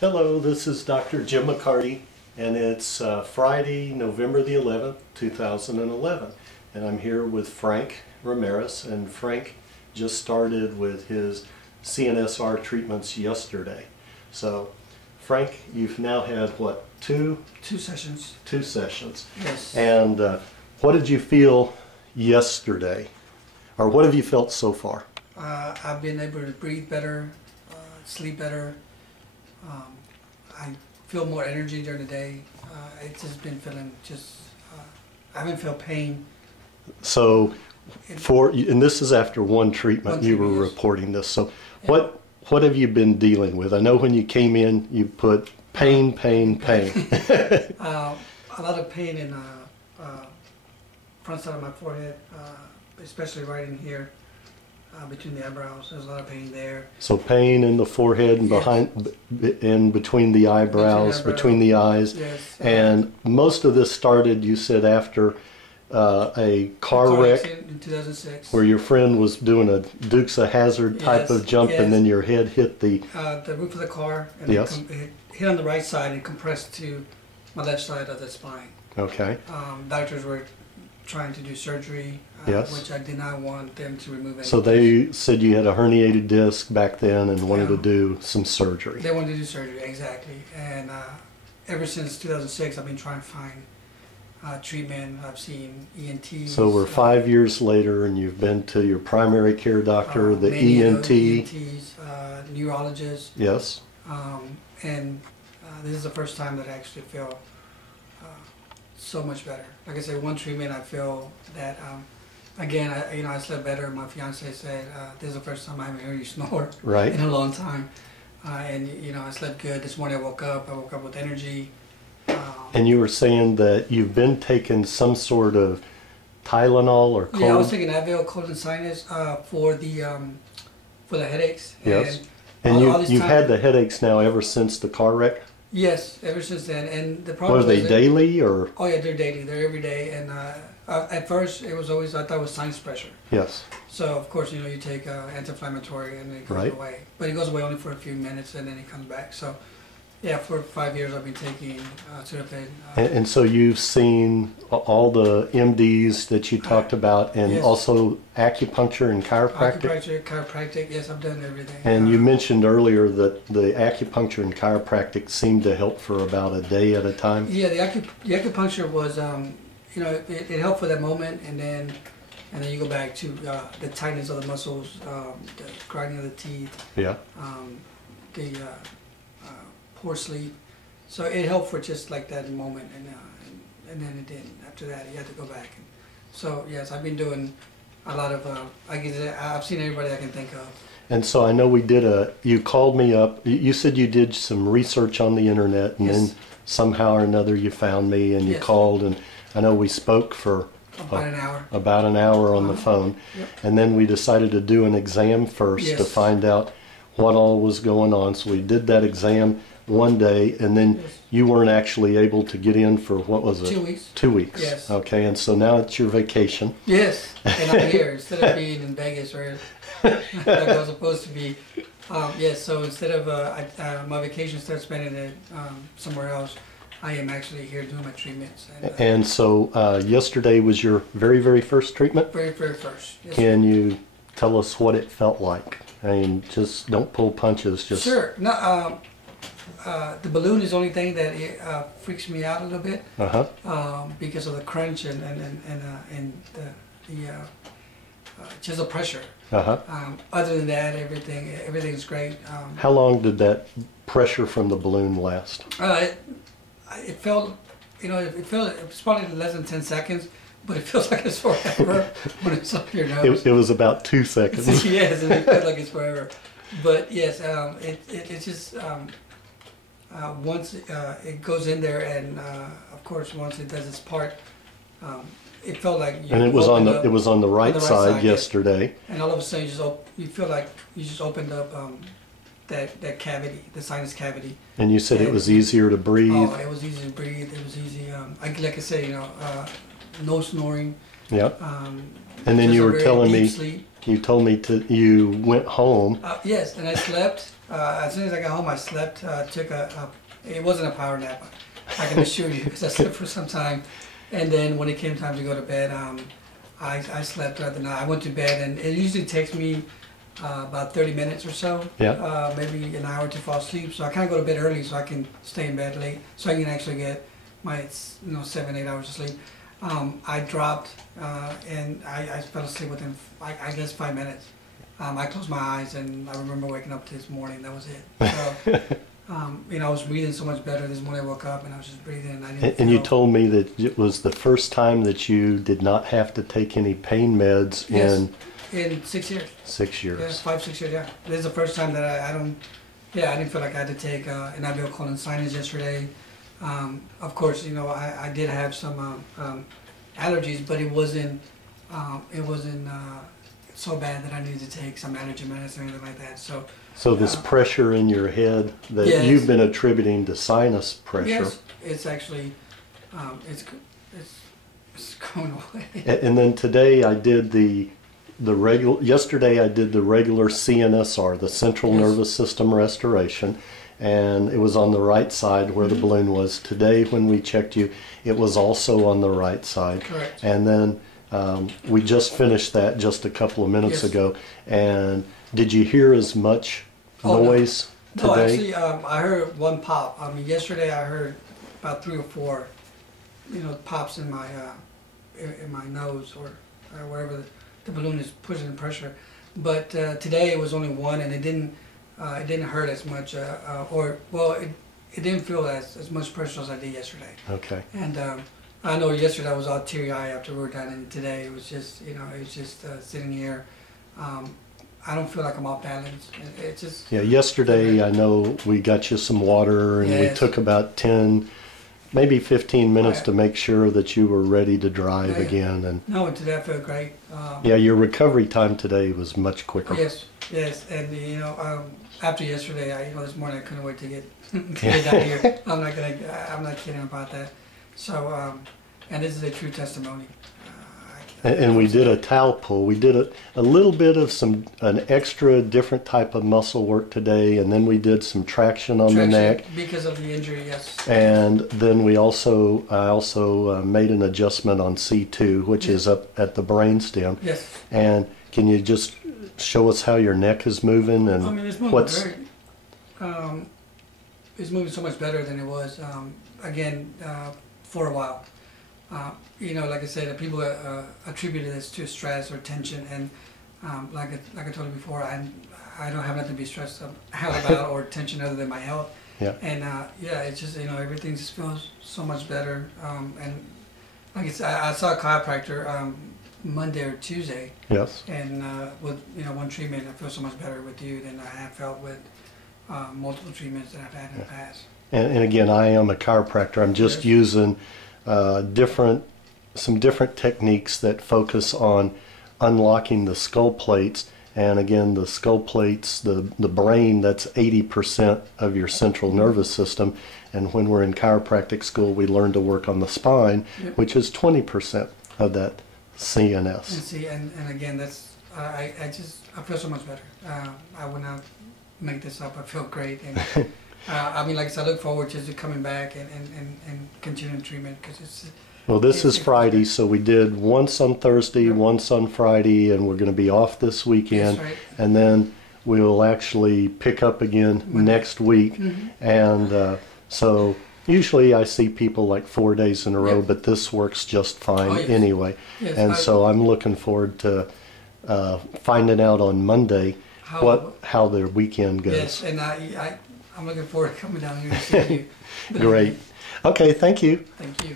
Hello, this is Dr. Jim McCarty, and it's Friday, November the 11th, 2011. And I'm here with Frank Ramirez, and Frank just started with his CNSR treatments yesterday. So, Frank, you've now had, what, two sessions? Two sessions. Yes. And what did you feel yesterday? Or what have you felt so far? I've been able to breathe better, sleep better. I feel more energy during the day. It's just been feeling I haven't felt pain. So, and this is after one treatment you were reporting this. So, yeah. What have you been dealing with? I know when you came in, you put pain. A lot of pain in front side of my forehead, especially right in here. Between the eyebrows, there's a lot of pain there. So pain in the forehead and behind, in between the eyebrows, between the eyes. Yes. And most of this started, you said, after a car wreck in 2006, where your friend was doing a Dukes of Hazzard type of jump, and then your head hit the roof of the car, and it hit on the right side and compressed to my left side of the spine. Okay. Doctors were trying to do surgery, which I did not want them to remove anything. So they said you had a herniated disc back then and wanted to do some surgery. They wanted to do surgery, exactly. And ever since 2006, I've been trying to find treatment. I've seen ENTs. So we're 5 years later, and you've been to your primary care doctor, the ENT. ENTs, neurologist. Yes. And this is the first time that I actually feel so much better. Like I said, one treatment, I feel that again, I slept better. My fiance said this is the first time I haven't heard you snore in a long time, and I slept good. This morning I woke up with energy. And you were saying that you've been taking some sort of Tylenol or cold? Yeah, I was taking Advil, cold and sinus for the headaches. Yes. And you've had the headaches now ever since the car wreck? Yes, ever since then. And the problem Were they daily or? Oh yeah, they're daily. They're every day. And at first, it was always, I thought it was sinus pressure. Yes. So of course, you take anti-inflammatory and it goes away. But it goes away only for a few minutes and then it comes back. So yeah, for 5 years I've been taking Sudafed. And so you've seen all the MDs that you talked about, and also acupuncture and chiropractic? Acupuncture, chiropractic, yes, I've done everything. And you mentioned earlier that the acupuncture and chiropractic seemed to help for about a day at a time? Yeah, the acupuncture was, it helped for that moment, and then you go back to the tightness of the muscles, the grinding of the teeth, the poor sleep. So it helped for just like that moment, and then it didn't. After that, you had to go back. And so yes, I've been doing a lot of. I've seen everybody I can think of. And so I know you called me up. You said you did some research on the internet, and then somehow or another you found me and you called, and I know we spoke for about an hour on the phone, and then we decided to do an exam first to find out what all was going on. So we did that exam one day, and then you weren't actually able to get in for, what was it? 2 weeks. 2 weeks. Yes. Okay, and so now it's your vacation. Yes, and I'm here instead of being in Vegas where like I was supposed to be. So instead of my vacation, instead of spending it somewhere else, I am actually here doing my treatments. And so yesterday was your very, very first treatment? Very, very first. Yes. Can you tell us what it felt like? I mean, just don't pull punches. Just sure. No. The balloon is the only thing that freaks me out a little bit because of the crunch and the just the pressure. Other than that, everything's great. How long did that pressure from the balloon last? It felt, it was probably less than 10 seconds, but it feels like it's forever when it's up your nose. It was about 2 seconds. Yes, and it feels like it's forever. But yes, it's just. Once it goes in there, and of course once it does its part, it felt like and it was on the right side yesterday. And all of a sudden you feel like you just opened up that cavity, the sinus cavity. And you said it was easier to breathe. Oh, it was easy to breathe. It was easy. Like I say, no snoring. Yeah. And then you were telling me, sleep. you told me you went home. Yes, and I slept. As soon as I got home, I slept. Took it wasn't a power nap, I can assure you, because I slept for some time. And then when it came time to go to bed, I slept throughout the night. I went to bed, and it usually takes me about 30 minutes or so, maybe an hour to fall asleep. So I kind of go to bed early so I can stay in bed late, so I can actually get my 7-8 hours of sleep. I dropped and I fell asleep within I guess 5 minutes. I closed my eyes and I remember waking up this morning. That was it. So, I was breathing so much better this morning. I woke up and I was just breathing. And I didn't. And you told me that it was the first time that you did not have to take any pain meds in 6 years. 6 years. Yeah, 5, 6 years. Yeah, this is the first time that I don't. Yeah, I didn't feel like I had to take an alveolar sinus yesterday. Of course, I did have some allergies, but it wasn't so bad that I needed to take some allergy medicine or anything like that. So this pressure in your head that you've been attributing to sinus pressure. Yes, it's actually it's going away. And then today I did yesterday I did the regular CNSR, the Central Nervous System Restoration, and it was on the right side where the balloon was. Today when we checked you, it was also on the right side. Correct. And then we just finished that just a couple of minutes ago. And did you hear as much noise today? No, actually, I heard one pop. Yesterday I heard about 3 or 4, pops in my nose or wherever the balloon is pushing the pressure. But today it was only one, and it didn't hurt as much, it didn't feel as much pressure as I did yesterday. Okay. And I know yesterday I was all teary-eyed after we were done, and today it was just, sitting here. I don't feel like I'm off balance. It's just... Yeah, yesterday I know we got you some water, and we took about 10, maybe 15 minutes to make sure that you were ready to drive again. And no, and today I feel great. Your recovery time today was much quicker. Yes, and after yesterday, this morning I couldn't wait to get down here. I'm not kidding about that. So, and this is a true testimony. And we did a towel pull. We did a little bit of an extra different type of muscle work today, and then we did some traction on the neck. Because of the injury, yes. And then I also made an adjustment on C2, which is up at the brainstem. Yes. And can you just show us how your neck is moving and it's moving it's moving so much better than it was. For a while. Like I said, people attributed this to stress or tension, and like I told you before, I don't have nothing to be stressed out about or tension other than my health. Yeah. And it's just everything just feels so much better. And like I said, I saw a chiropractor Monday or Tuesday. Yes. And with one treatment, I feel so much better with you than I have felt with multiple treatments that I've had in the past. And again, I am a chiropractor. I'm just using some different techniques that focus on unlocking the skull plates. And again, the skull plates, the brain, that's 80% of your central nervous system. And when we're in chiropractic school, we learn to work on the spine, which is 20% of that CNS. And again, that's I feel so much better. I would not make this up. I feel great. And like I said, I look forward to coming back and continuing treatment, because it's... Well, this is Friday, so we did once on Thursday, once on Friday, and we're going to be off this weekend. That's right. And then we'll actually pick up again next week. And so usually I see people like 4 days in a row, but this works just fine anyway. And so I'm looking forward to finding out on Monday how their weekend goes. Yes, and I'm looking forward to coming down here and seeing you. Great. Okay, thank you. Thank you.